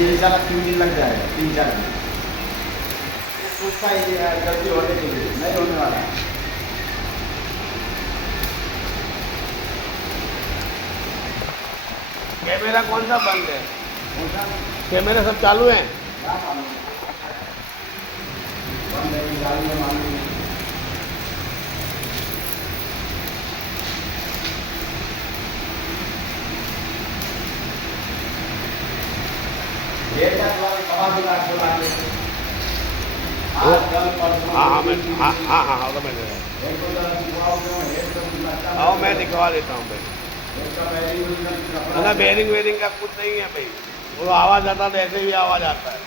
ये सारा 3 दिन लग जाएगा, 3-4 दिन। उसका ही जल्दी होने के लिए नहीं होने वाला है। कैमरा कौन सा बंद है? कौन सा? कैमरे सब चालू हैं? क्या मालूम? बंद है कि चालू है मालूम नहीं। हाँ मैं तो मैं हाँ मैं दिखवा देता हूँ भाई। ना बेरिंग वेरिंग का कुछ नहीं है भाई, वो आवाज़ आता तो ऐसे भी आवाज़ आता है।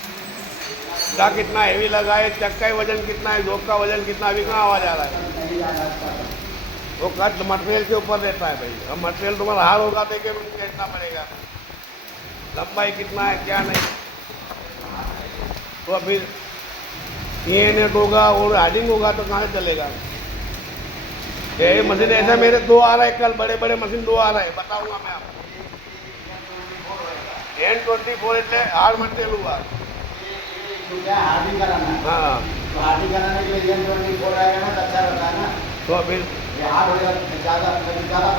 क्या कितना हेवी लगा है, चक्का का वजन कितना है, जोक का वजन कितना, अभी कहाँ आवाज़ आ रहा है? वो कट मटेरियल के ऊपर रहता है भाई। अब मटेरियल तुम्हारा हार होगा देखे मुझे देखना पड़ेगा लंबाई कितना है क्या नहीं। तो फिर ये नेट होगा और हार्डिंग होगा तो कहाँ से चलेगा? ये मशीन ऐसा मेरे 2 आ रहा है, कल बड़े बड़े मशीन 2 आ रहा है, बताऊंगा मैं आपको। N24 એટલે हार्ड मटेरियल हुआ। क्या हार्डिंग कराना है? हाँ तो हार्डिंग कराने के लिए N24 आएगा ना तो अच्छा रहता है ना। तो फिर ये हार्ड हो जाएगा, ज़्यादा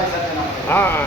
पैसा देना पड़ेगा। हाँ